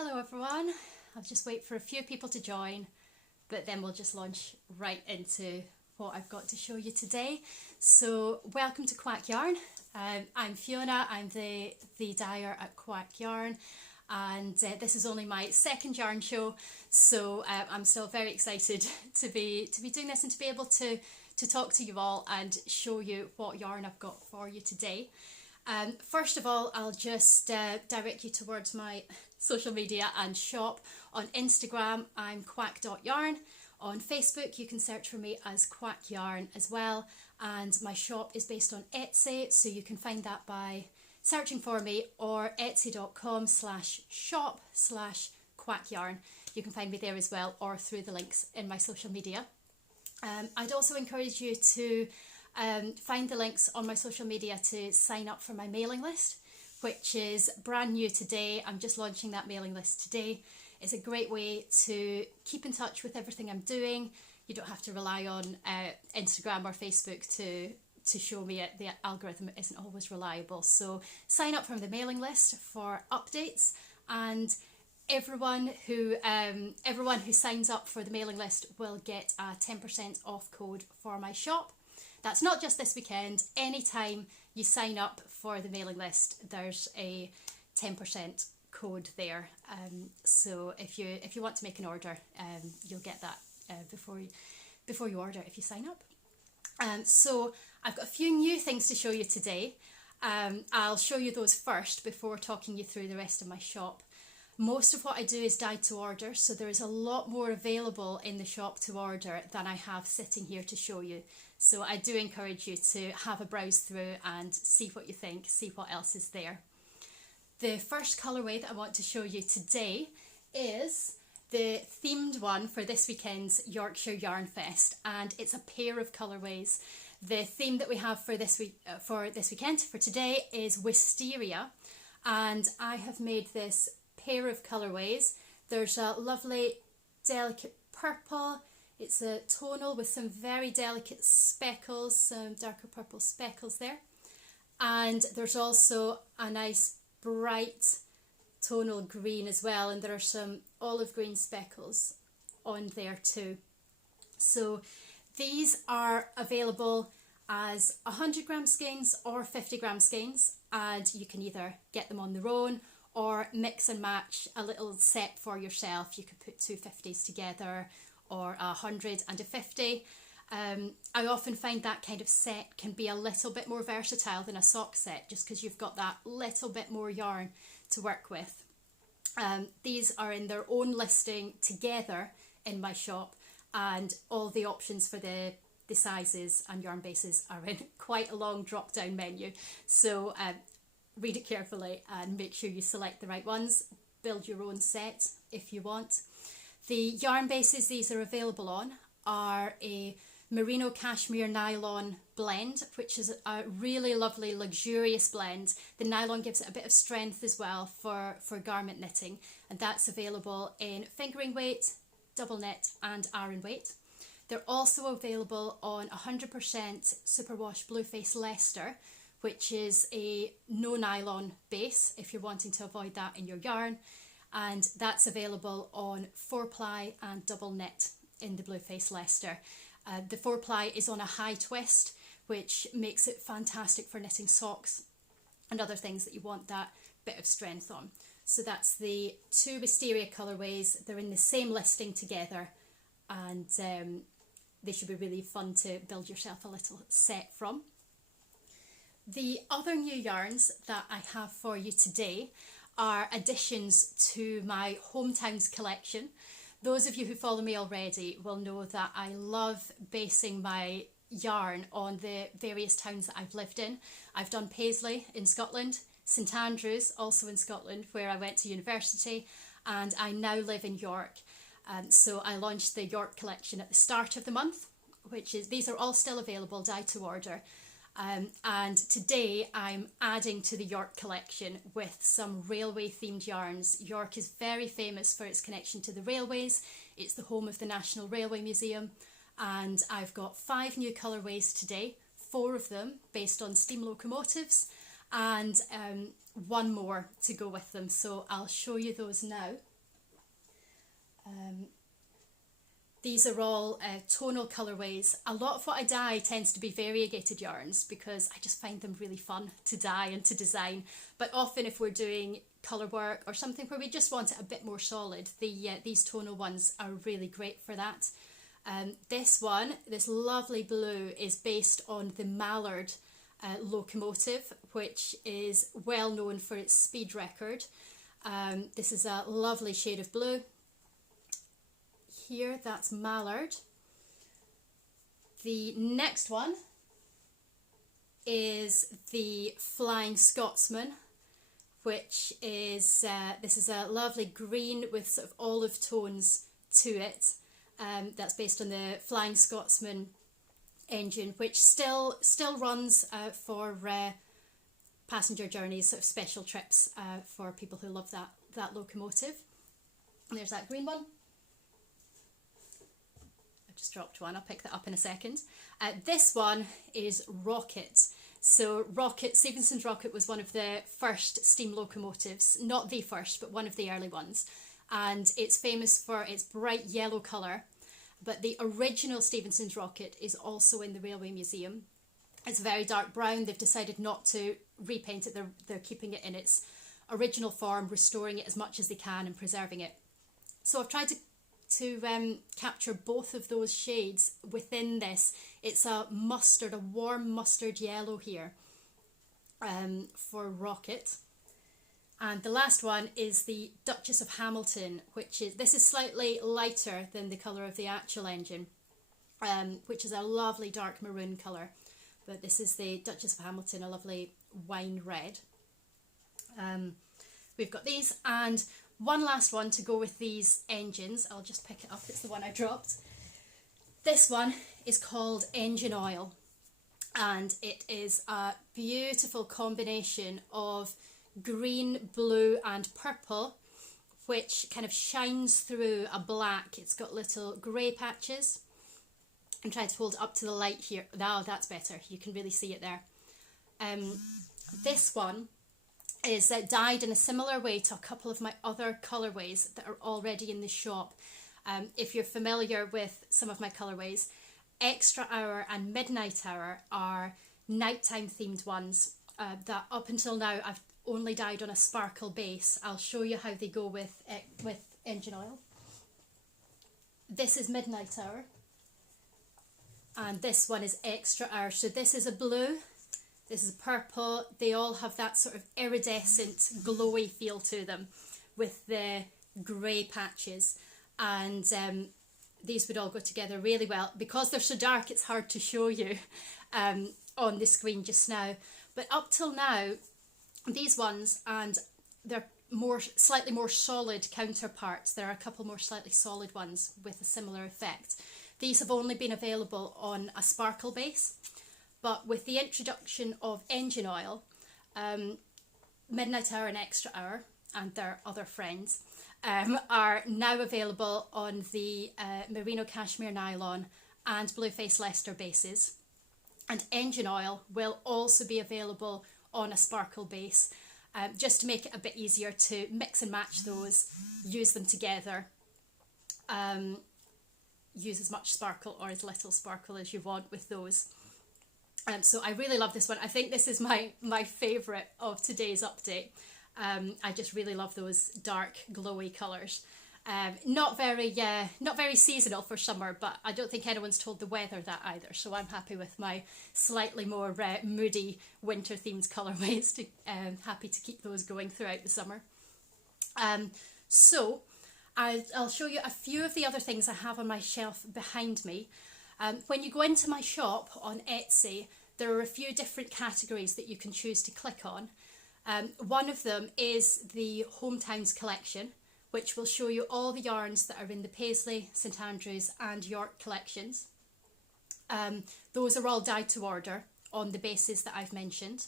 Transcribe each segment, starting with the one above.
Hello everyone, I'll just wait for a few people to join, but then we'll just launch right into what I've got to show you today. So welcome to Quack Yarn. I'm Fiona, I'm the dyer at Quack Yarn, and this is only my second yarn show, so I'm still very excited to be doing this and to be able to talk to you all and show you what yarn I've got for you today. First of all, I'll just direct you towards my social media and shop. On Instagram, I'm quack.yarn. On Facebook, you can search for me as Quack Yarn as well. And my shop is based on Etsy, so you can find that by searching for me, or etsy.com/shop/quackyarn. You can find me there as well, or through the links in my social media. I'd also encourage you to find the links on my social media to sign up for my mailing list, which is brand new today. I'm just launching that mailing list today. It's a great way to keep in touch with everything I'm doing. You don't have to rely on Instagram or Facebook to show me it. The algorithm isn't always reliable. So sign up for the mailing list for updates, and everyone who signs up for the mailing list will get a 10% off code for my shop. That's not just this weekend. Anytime you sign up for the mailing list, there's a 10% code there. So if you want to make an order, you'll get that before you order if you sign up. So I've got a few new things to show you today. I'll show you those first before talking you through the rest of my shop. Most of what I do is dyed to order, so there is a lot more available in the shop to order than I have sitting here to show you. So I do encourage you to have a browse through and see what you think, see what else is there. The first colourway that I want to show you today is the themed one for this weekend's Yorkshire Yarn Fest, and it's a pair of colourways. The theme that we have for this weekend, for today, is Wisteria, and I have made this pair of colourways. There's a lovely delicate purple. It's a tonal with some very delicate speckles, some darker purple speckles there. And there's also a nice bright tonal green as well, and there are some olive green speckles on there too. So these are available as 100-gram skeins or 50-gram skeins, and you can either get them on their own or mix and match a little set for yourself. You could put two 50s together, or 100 and a 50. I often find that kind of set can be a little bit more versatile than a sock set, just because you've got that little bit more yarn to work with. These are in their own listing together in my shop, and all the options for the sizes and yarn bases are in quite a long drop down menu. So read it carefully and make sure you select the right ones. Build your own set if you want. The yarn bases these are available on are a merino cashmere nylon blend, which is a really lovely luxurious blend. The nylon gives it a bit of strength as well for garment knitting, and that's available in fingering weight, double knit and Aran weight. They're also available on 100% superwash Blueface Leicester, which is a no nylon base if you're wanting to avoid that in your yarn, and that's available on 4-ply and double knit in the Blueface Leicester. The 4-ply is on a high twist, which makes it fantastic for knitting socks and other things that you want that bit of strength on. So that's the two Wisteria colourways. They're in the same listing together, and they should be really fun to build yourself a little set from. The other new yarns that I have for you today are additions to my Hometowns collection. Those of you who follow me already will know that I love basing my yarn on the various towns that I've lived in. I've done Paisley in Scotland, St Andrews also in Scotland where I went to university, and I now live in York. So I launched the York collection at the start of the month, these are all still available, dyed to order. And today I'm adding to the York collection with some railway themed yarns. York is very famous for its connection to the railways. It's the home of the National Railway Museum, and I've got 5 new colourways today, 4 of them based on steam locomotives, and 1 more to go with them. So I'll show you those now. These are all tonal colourways. A lot of what I dye tends to be variegated yarns because I just find them really fun to dye and to design. But often if we're doing colour work or something where we just want it a bit more solid, these tonal ones are really great for that. This one, this lovely blue, is based on the Mallard locomotive, which is well known for its speed record. This is a lovely shade of blue. Here, that's Mallard. The next one is the Flying Scotsman, which is, this is a lovely green with sort of olive tones to it. That's based on the Flying Scotsman engine, which still runs for passenger journeys, sort of special trips for people who love that locomotive. And there's that green one. Just dropped one, I'll pick that up in a second. This one is Rocket. So Rocket, Stephenson's Rocket was one of the first steam locomotives, not the first, but one of the early ones. And it's famous for its bright yellow colour, but the original Stephenson's Rocket is also in the Railway Museum. It's very dark brown. They've decided not to repaint it. They're keeping it in its original form, restoring it as much as they can and preserving it. So I've tried to capture both of those shades within this. It's a mustard, a warm mustard yellow here for Rocket. And the last one is the Duchess of Hamilton, this is slightly lighter than the colour of the actual engine, which is a lovely dark maroon colour. But this is the Duchess of Hamilton, a lovely wine red. We've got these, and one last one to go with these engines. I'll just pick it up, it's the one I dropped. This one is called Engine Oil, and it is a beautiful combination of green, blue and purple, which kind of shines through a black. It's got little grey patches. I'm trying to hold it up to the light here. Now that's better, you can really see it there. This one is dyed in a similar way to a couple of my other colourways that are already in the shop. If you're familiar with some of my colourways, Extra Hour and Midnight Hour are nighttime themed ones that up until now I've only dyed on a sparkle base. I'll show you how they go with engine oil. This is Midnight Hour and this one is Extra Hour. So this is a blue, this is purple. They all have that sort of iridescent, glowy feel to them with the grey patches. And these would all go together really well. Because they're so dark, it's hard to show you on the screen just now. But up till now, these ones, and they're slightly more solid counterparts. There are a couple more slightly solid ones with a similar effect. These have only been available on a sparkle base. But with the introduction of engine oil, Midnight Hour and Extra Hour and their other friends are now available on the merino cashmere nylon and Blueface Leicester bases. And engine oil will also be available on a sparkle base, just to make it a bit easier to mix and match those, use them together, use as much sparkle or as little sparkle as you want with those. So I really love this one. I think this is my favourite of today's update. I just really love those dark glowy colours. Not very seasonal for summer, but I don't think anyone's told the weather that either. So I'm happy with my slightly more moody winter themed colourways. Happy to keep those going throughout the summer. So I'll show you a few of the other things I have on my shelf behind me. When you go into my shop on Etsy, there are a few different categories that you can choose to click on. One of them is the Hometowns collection, which will show you all the yarns that are in the Paisley, St Andrews and York collections. Those are all dyed to order on the basis that I've mentioned.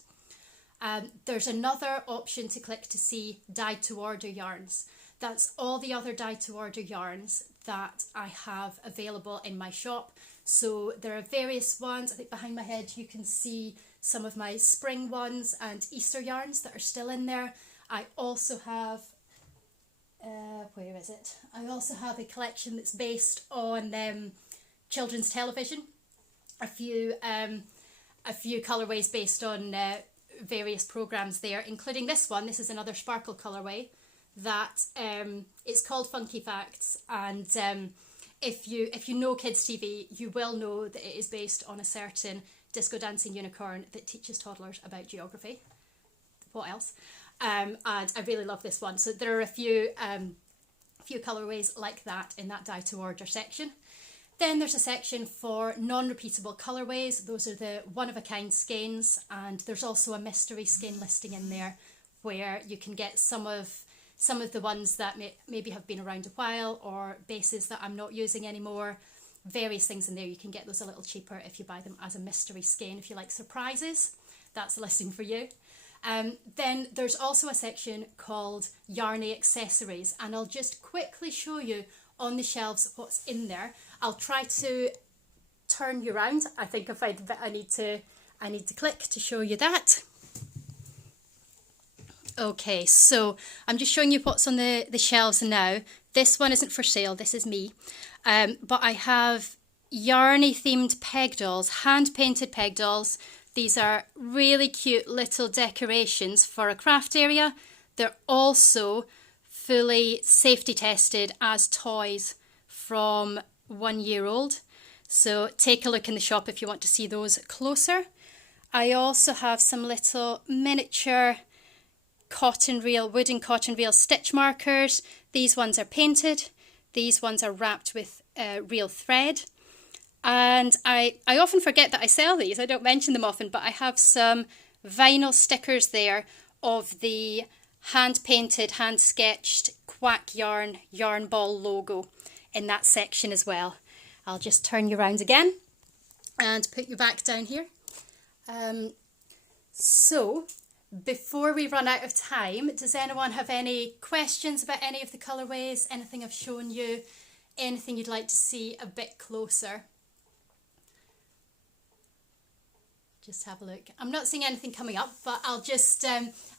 There's another option to click to see dyed to order yarns. That's all the other dyed to order yarns that I have available in my shop. So there are various ones. I think behind my head you can see some of my spring ones and Easter yarns that are still in there. I also have where is it? I also have a collection that's based on children's television. A few colourways based on various programmes there, including this one. This is another sparkle colourway that it's called Funky Facts, and if you know kids TV, you will know that it is based on a certain disco dancing unicorn that teaches toddlers about geography. What else? And I really love this one. So there are a few colourways like that in that dye to order section. Then there's a section for non-repeatable colourways. Those are the one-of-a-kind skeins, and there's also a mystery skein listing in there where you can get some of the ones that maybe have been around a while, or bases that I'm not using anymore. Various things in there. You can get those a little cheaper if you buy them as a mystery skein. If you like surprises, that's a listing for you. Then there's also a section called Yarny Accessories, and I'll just quickly show you on the shelves what's in there. I'll try to turn you around. I think I find that I need to click to show you that. Okay, so I'm just showing you what's on the shelves now. This one isn't for sale, this is me. But I have Yarny themed peg dolls, hand painted peg dolls. These are really cute little decorations for a craft area. They're also fully safety tested as toys from 1 year old. So take a look in the shop if you want to see those closer. I also have some little miniature wooden cotton reel stitch markers. These ones are painted. These ones are wrapped with real thread. And I often forget that I sell these. I don't mention them often, but I have some vinyl stickers there of the hand-painted, hand-sketched Quack Yarn yarn ball logo in that section as well. I'll just turn you around again and put you back down here. So, before we run out of time, does anyone have any questions about any of the colourways, anything I've shown you, anything you'd like to see a bit closer? Just have a look. I'm not seeing anything coming up, but I'll just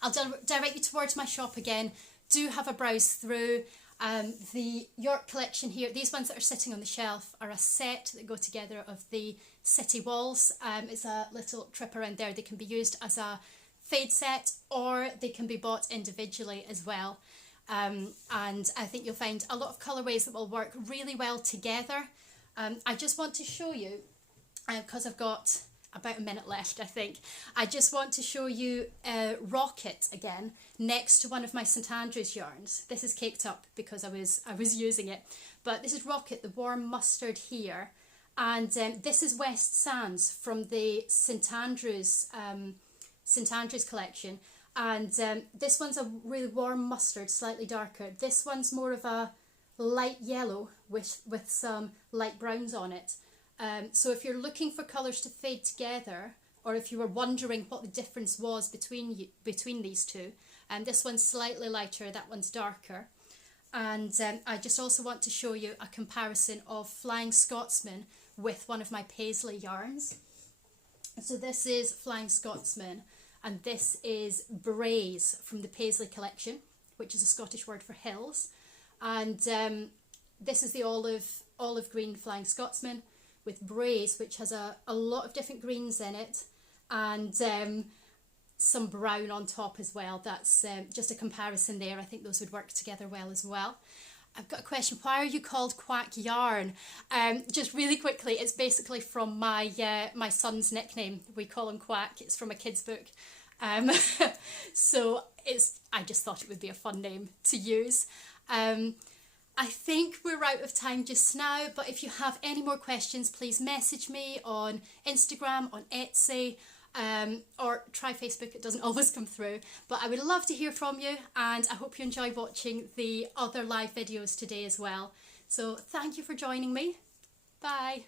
I'll direct you towards my shop again. Do have a browse through. The York collection here, these ones that are sitting on the shelf are a set that go together of the city walls. It's a little trip around there. They can be used as a fade set, or they can be bought individually as well. And I think you'll find a lot of colourways that will work really well together. I just want to show you, because I've got about a minute left, I think. I just want to show you Rocket again next to one of my St Andrews yarns. This is caked up because I was using it, but this is Rocket, the warm mustard here, and this is West Sands from the St Andrews collection, and this one's a really warm mustard, slightly darker. This one's more of a light yellow with some light browns on it. So if you're looking for colours to fade together, or if you were wondering what the difference was between these two, this one's slightly lighter, that one's darker. And I just also want to show you a comparison of Flying Scotsman with one of my Paisley yarns. So this is Flying Scotsman, and this is Braes from the Paisley collection, which is a Scottish word for hills. And this is the olive green Flying Scotsman, with Braes, which has a lot of different greens in it, and some brown on top as well. That's just a comparison there. I think those would work together well as well. I've got a question. Why are you called Quack Yarn? Just really quickly, it's basically from my my son's nickname. We call him Quack. It's from a kid's book. So I just thought it would be a fun name to use. I think we're out of time just now, but if you have any more questions, please message me on Instagram, on Etsy, or try Facebook. It doesn't always come through, but I would love to hear from you, and I hope you enjoy watching the other live videos today as well. So thank you for joining me. Bye.